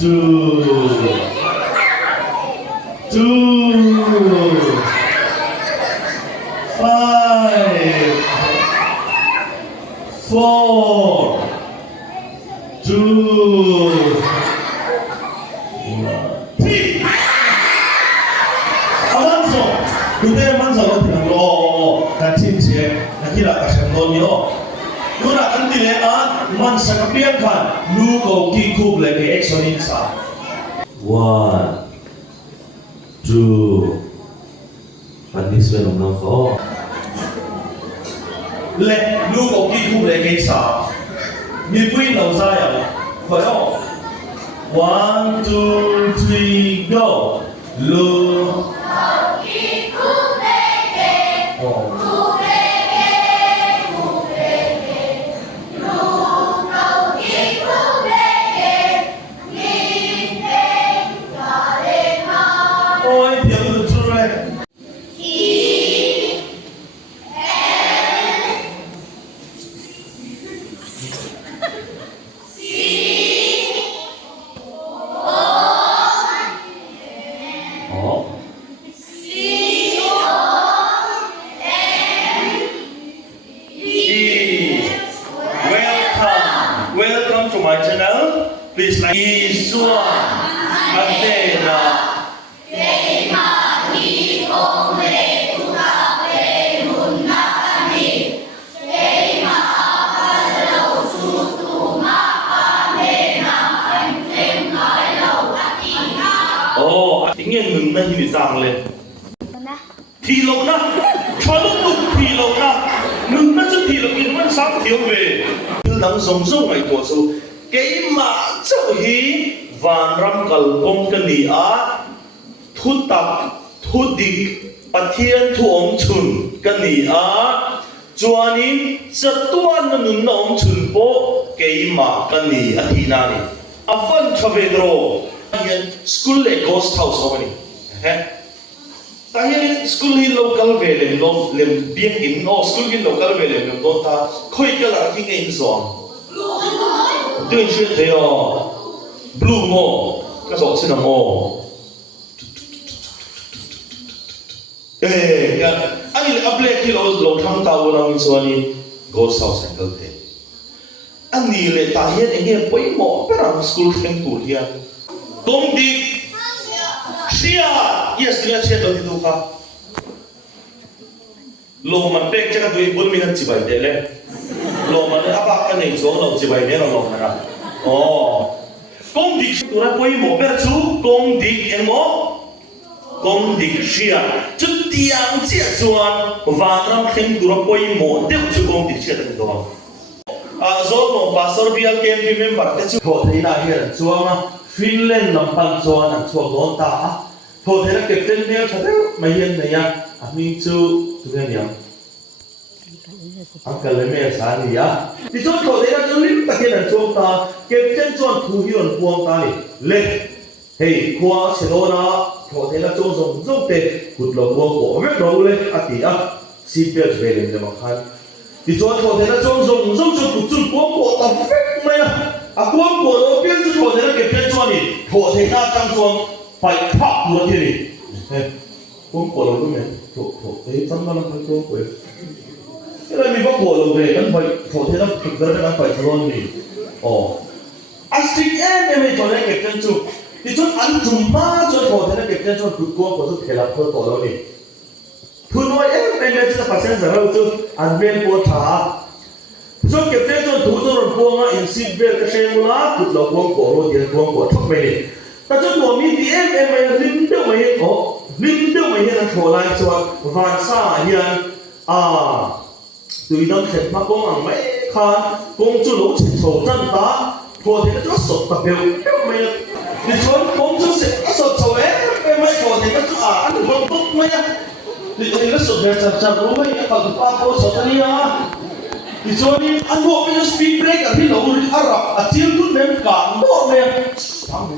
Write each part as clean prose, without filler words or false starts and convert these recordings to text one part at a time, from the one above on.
two, two, five, four, two, three. Avanzo. Today avanzo lo tinanglo na chinche na kila kashandonyo. Nuna andile a man sa kapiyan kan lu ko ki kub le ke exonin sa. 1, 2. Panis we no ko. Le lu ko ki kub le ke sa. Mi pui no sa ya. Phải không? 1, 2, 3, go. Lu. Ôi, tiếng được chưa đây? Welcome to my channel. Please like Iswan Adena. Oh, tiếng Anh ngừng na thì giang lên. Thì lâu na, cho lúc lúc thì lâu na, ngừng na chứ thì lâu kia vẫn sáng thiếu về. Như nắng sống sâu ngày tuổi số, cái mà châu hí và ram cал công cái gì á, thu tập, thu địch, bắt thiên thu ông chun cái gì á, cho nên rất toan nó ngừng na ông chun bộ cái mà cái gì á thì nào đi, à phân cho về rồi. School le ghost house ho ni ta hian school hi local ve lem biang in no school hi local ve lem don ta khoi ka la ki ngai zon dui chue te o blue mo ka so sin mo ya ani le able ki lo thang ta wo na so ni ghost house ka te ani le ta hian enge poi mo perang school theng tu hian công ty xia yes kia xia đâu thì đâu cả lô mình bê chắc là tôi bốn mươi chỉ bảy đấy lên lô mình áp bác cái này xuống lô chỉ bảy đấy là lô này à công ty tôi nói quay một bé chú công ty em mỏ công ty xia chút tiếng chia chuan và năm thêm tôi nói quay một tiếp chú công ty xia được rồi rồi một pastor bial camp member cái chú họ thấy là hiện chuan Finland làm pan chuan anh chuan đón ta thôi thế là kẹp tên mail thật đấy mày hiện này à mình chú tụi này nhỉ anh cần lấy mail sáng gì á thì chỗ thôi thế là chú lính ta kia là chuan ta kẹp tên chuan thu hiền buông ta này lên hey qua xe đó na thôi thế là chuan dùng dùng tệ hụt lồng buông của biết đâu lên à tí à CPL về lên để mà khai thì chuan thôi thế là chuan dùng dùng cho hụt chuan buông của ta phết mày à buông của nó biết chứ thôi thế là kẹp tên chuan này thôi thế là tăng chuan phải phá luôn thế này, cũng cổ lồng cái này, thuộc cái trong đó là cái cổ quỷ, cái này mình bắt cổ lồng về, anh phải thuộc thế là thực ra là anh phải luôn này, astic em cho nên cái chân chụp, thì chút ăn chùm má cho thuộc thế là cái chân chụp cực quá, có chút thể là thôi cổ lồng này, thu nói em sẽ phải xem rằng là chút ăn bên cổ thả, chút cái chân chụp thủ cho nó buông á, in xịt về cái xe mua lá, cực là buông cổ lồng tiền buông cổ thóc về ta cho tôi mi đi em mày linh đâu mày hiện là thổ lại cho vạn sa hiện tụi nó thật mà công ăn mấy khan công chú lỗ chỉ sổ chân ta thổ thì nó cho sốt tập biểu mày thì cho công chú sẽ sốt sổ em mày thổ thì nó cho ăn được không tốt mày thì nó sốt về chặt đúng mày còn ba cô sốt đi à thì cho nên ăn bộ bây giờ speed break ởที่เราดูẢ Rập chiếm chút đến cả bộ mày ăn được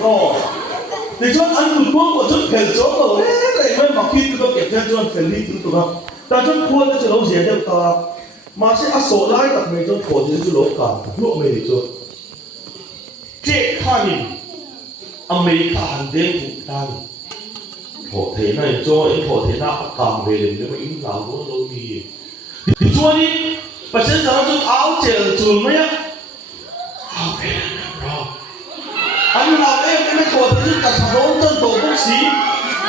không thì cho ăn một cuốn của chút phèn số rồi đấy mới mặc khi tôi kẹp theo cho phèn đi tụi tôi ta cho khuôn nó cho nó dễ được ta mà sẽ ăn số lái tập mình cho thổi thì cho lỗ cả lỗ mình cho chế khăn America hàng đêm phục tan thổ thế này cho em thổ thế nào càng về đến nếu mà im lặng cũng lâu đi thì cho đi và sẽ giờ chúng áo chèo chuồn mấy á áo về rồi anh nào em thổ thế chúng ta thằng đó chân tổ bốc xí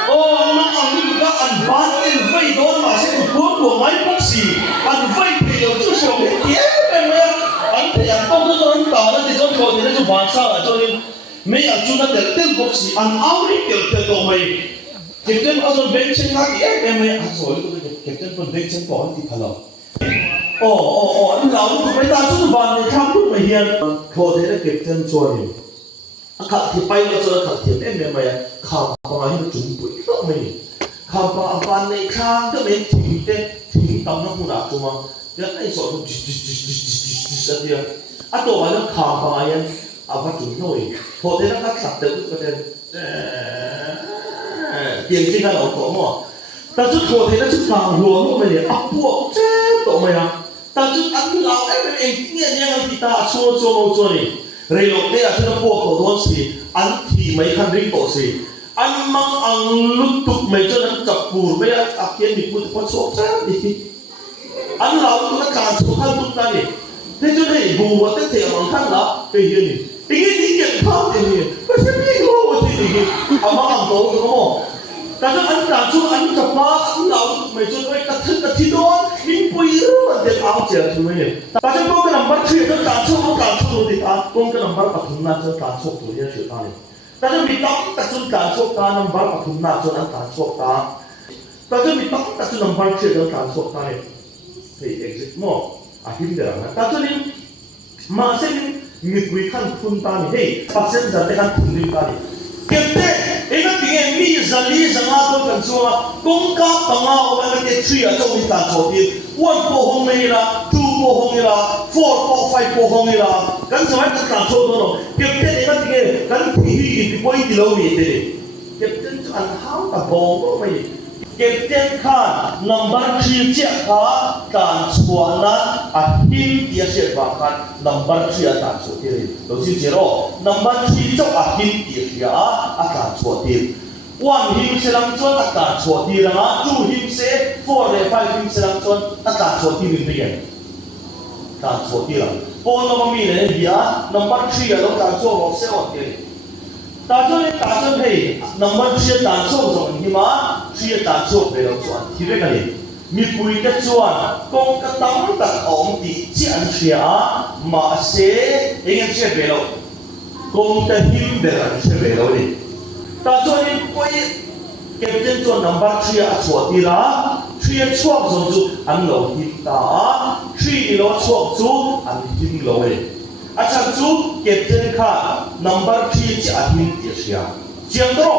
nó ăn những cái ăn bán em vay đó mà sẽ được cuốn của máy bốc xí ăn vay thì đều chưa sửa hết tiếc em ấy anh thì anh không có cho anh tao nó thì cho thổ thế nó cho vàng sao à cho nên mấy anh chúng ta để tên bốc xí ăn áo đi kiểu tổ mày kịp chân ở trong bên chân ngã thì em ấy ăn rồi kịp chân phần bên chân có thì thật lòng anh lão mấy ta chút vàng thì tham lúc mà hiền thổ thế là kịp chân chuồn thì khát thì bay nó cho khát thì em mày khám phá những cái chúng bụi đó mình khám phá van này khám cái mình thì tao nó cũng đã cho mà cái này sọ nó sao đi à tổ mà nó khám phá những phát chúng thôi thổ thế nó khát sạch được cái tên tiền chính là nó có mà ta chút thổ thế nó chút càng luồng của mình áp buộc chết tổ mày à ta chút ăn lão em nhẹ nhàng thì ta chua này rồi lúc đấy là chúng nó buộc tổ đốn gì ăn thì mấy khăn rinh tổ gì ăn mang ăn lúc tục mấy cho nó chập bùn với áp kiến bị bùn con số chết đi ăn lão nó càng số khăn tung ta đi thế cho nên bùn và tất thể bằng khăn lá cái gì này ý kiện thao thì gì có sẽ biết ngô thì gì mang ăn tổ đúng không ta cho ăn càng số ăn chập má ăn lão mấy cho nó cắt thân cắt thịt đó mình bùi mà để áo chèo chúng mình ta cho có cái nằm bắt chuyện nó càng số thì ta con cái nằm bắt bắt thùng na cho càng số tuổi như thế này ta cho bị tóc ta cho càng số ta nằm bắt bắt thùng na cho ăn càng số ta cho bị tóc ta cho nằm bắt chuyện cho càng số ta này thì exit mo hiểm được ta cho nên mà xem nghiệp quý khăn phun ta này hey phát sinh ra cái khăn phun đi ta này kể thế cái tiếng mi zali zanga tôi cần xua công tác bằng áo và cái truy ở trong cái càng số thì one po hong này là two po hong này là four po five po hong này là cái số cái càng số đó kể thế cái tiếng cái thì quay đi lâu vậy thế kể thế cho anh háo cả bò vậy kể thế khan number 3 chiếc khá càng số là hiểm địa sẽ vào khan number 3 càng số thì đầu tiên chế rồi number 3 cho hiểm địa sẽ càng số thì one hiểm sẽ làm cho càng số thì là two hiểm sẽ four và five hiểm sẽ làm cho càng số thì mình biết càng số thì là bốn nóมีเลยเนี่ย number 3เราการsốเราsẽออกเลยta cho nên ta cho thấy number 3การsốของที่มา3การsốไปแล้วส่วนที่เรียกกันเลยมีปุ๋ยกระชวนกงกระตั้งตัดออกที่เจียนเชียมาเสียเองเชียไปแล้วกงกระหิมเดินเชียไปแล้วเลยta cho nênปุ๋ยเก็บเงินส่วน number 3ส่วนที่ละ3ช่วงส่วนจุอันเราหิมตา3เราช่วงจุอันหิมเราเลยอาจารย์จูเก็บเงินค่า number 3จะหิมเดียเชียเจียงตรอ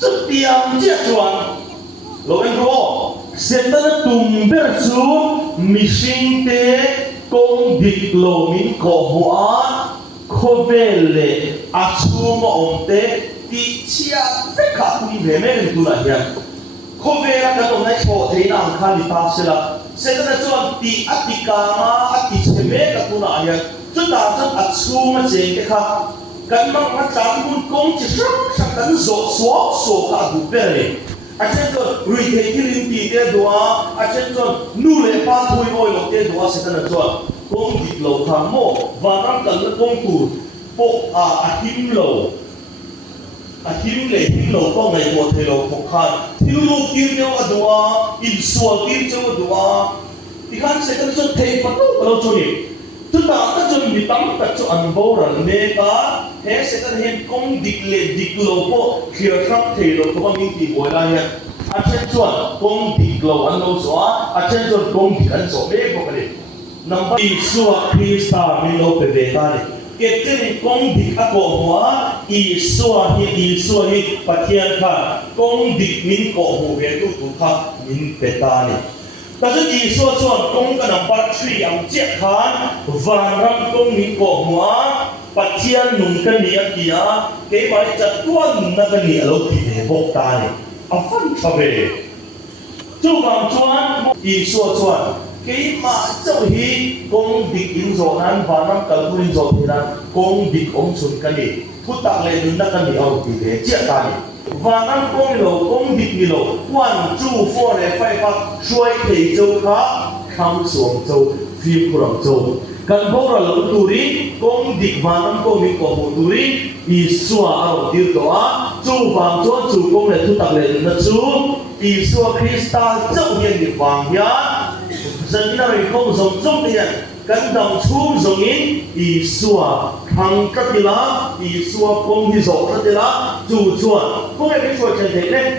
จะเตรียมเจียจวนเราเองรู้เสร็จแล้วตุ้มเบอร์จูมิชิงเตกงดิกโลมินโกหัวโคเวเลอาชูมาอมเตติเชียเฟคาคุยเวเมนตุลาเฮียโคเวลากันตรงไหนโคเทนังคาลิตาเสละเสร็จแล้วจวนตีอัติกามาอัติเชเมกันตุลาเฮียจุดต่างจากอัชูมาเจงค่ะกันมาจากมุนกงจะสักกันโซขาดูเปเลยอาจารย์จวนรีเทคิลินตีเดียดัวอาจารย์จวนนู่เลยป้าทุยโอยหลอกเดียดัวเสร็จแล้วจวนกงดิบโลทางโมวารังกันแล้วกงตูปกหิมโลหิมเลยหิมโลก็ไงวัวเทโลพกขันที่ลูกกินเดียวดัวอินส่วนกินเดียวดัวที่ขันเสร็จแล้วจวนเทปตุเราจวนนี่ทุกต่างก็จนมีตั้งแต่จวนโบราณเมกาเฮเสกันเห็นกงดิกเลดิกโลก็เขียนครับเทโลก็มีกี่บัวได้เนี่ยอาเช่นจวนกงดิกโลอันโลสัวอาเช่นจวนกงดิกอันโซเมก็กันเลยนับอีสัวคริสตามิโลเปเบตาเลยเกิดจากกงดิกอโกหัวอีสัวฮิปะเทียนค่ะกงดิกมินโกหูเวียนตุตุค่ะมินเปตาเลยแต่จะอีส่วนกงกันนับปัจจุบันเจ้าขานวางรังกงมิโกหัวปัจเจียนนุ่งกันเนี่ยเกี่ยเก็บไว้จัดตัวนุ่งกันเนี่ยเราที่เห็นบอกตาเนี่ยเอาฟันชอบเลยจู่ฟังชวนอีส่วน cái mà châu hi công việc in rồi nan và năm cần tu in rồi thì là công việc ông xuân cái gì thu tặng lên đứng đất cái gì ông thì thế chia tay và năm công việc gì lầu quan chú phô này phải phát xuôi thì châu khác khăm xuống châu phim của châu cần bố là lớn tu đi công việc và năm công việc của bộ tu đi đi xóa ở tiêu đó chú vàng chúa chú công này thu tặng lên là chú đi xóa Christa châu hiện được vàng nhá dân ta không dùng trong tiền cần đồng chung dùng in đi xóa hàng các đi lá đi xóa công đi dọc các đi lá chú chuột không ai biết chuột trên thế đấy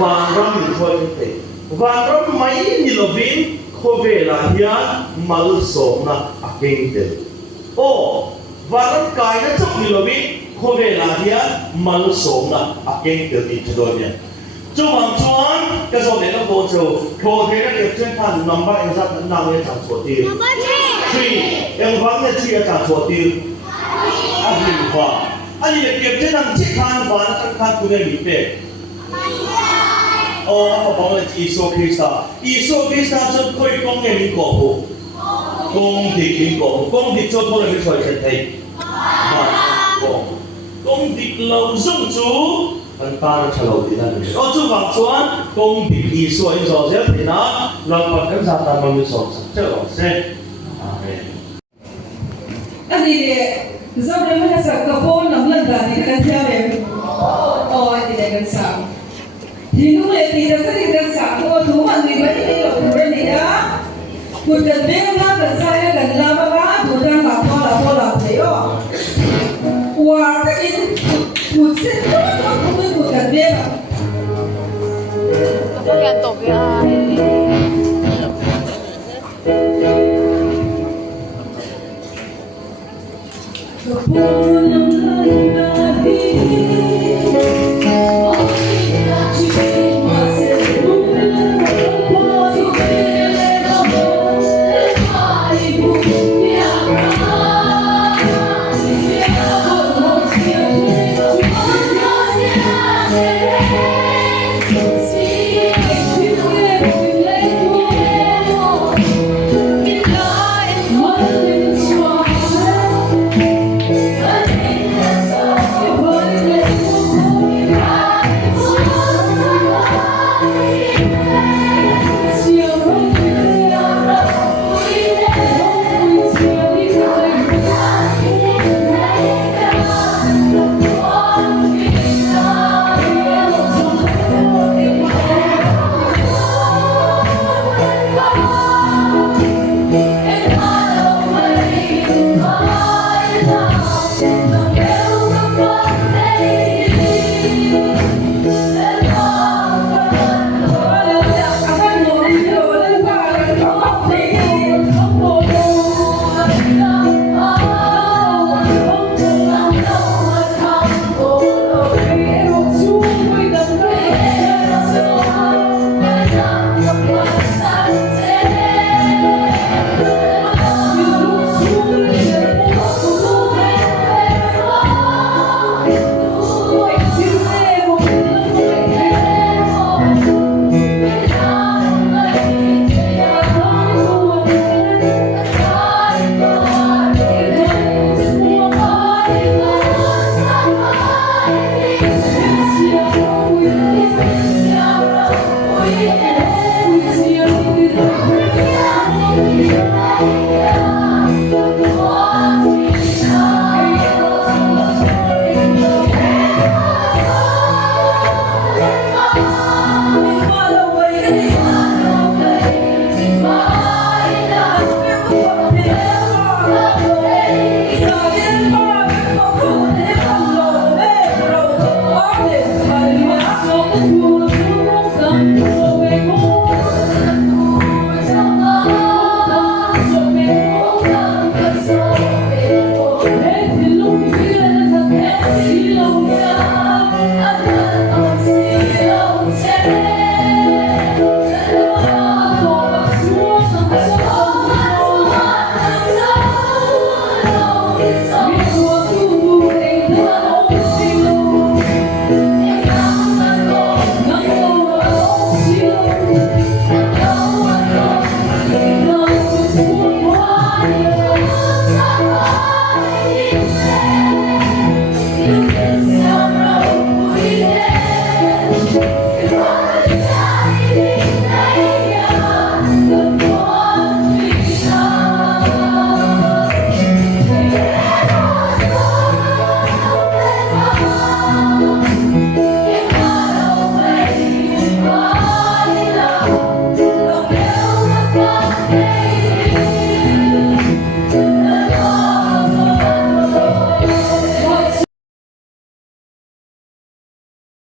vàng râm mình chuột trên thế vàng râm mấy như là vin khô về là hiền mal sống là kinh tế ô vàng râm cái nó chọc như là vin khô về là hiền mal sống là kinh tế thì cho đôi nhỉ chú hoàng chuan cái số này nó vô châu khô thế nó đẹp trên thằng number em ra năm em chẳng chuột tiêu three em vắng nên chia chẳng chuột tiêu anh nhìn vào anh nhìn đẹp trên thằng chiếc khăn và nó trong khăn của người bị bể oh apa bang là Iso Krista cho khơi công nghệ mình cổ hồ công việc mình cổ công việc cho tôi là mình phải chân thầy công việc lâu dung chú anh ta đã trả lời thì là gì? Ở chỗ vàng chuan công việc Iso anh rõ rệt thì nó làm bằng cách gia tăng bằng những số chất rõ rệt. Amen. Anh đi do đây mới là cái phone nằm lần cả thì cái theo em anh đi cái sáng thì lúc này thì nó sẽ đi cái sáng của thú mà người mới đi được rồi này đó một lần bé nó gần sai gần la ba thủ đang làm thế đó qua cái một sẽ không biết một lần bé mà Aku gantung ya. the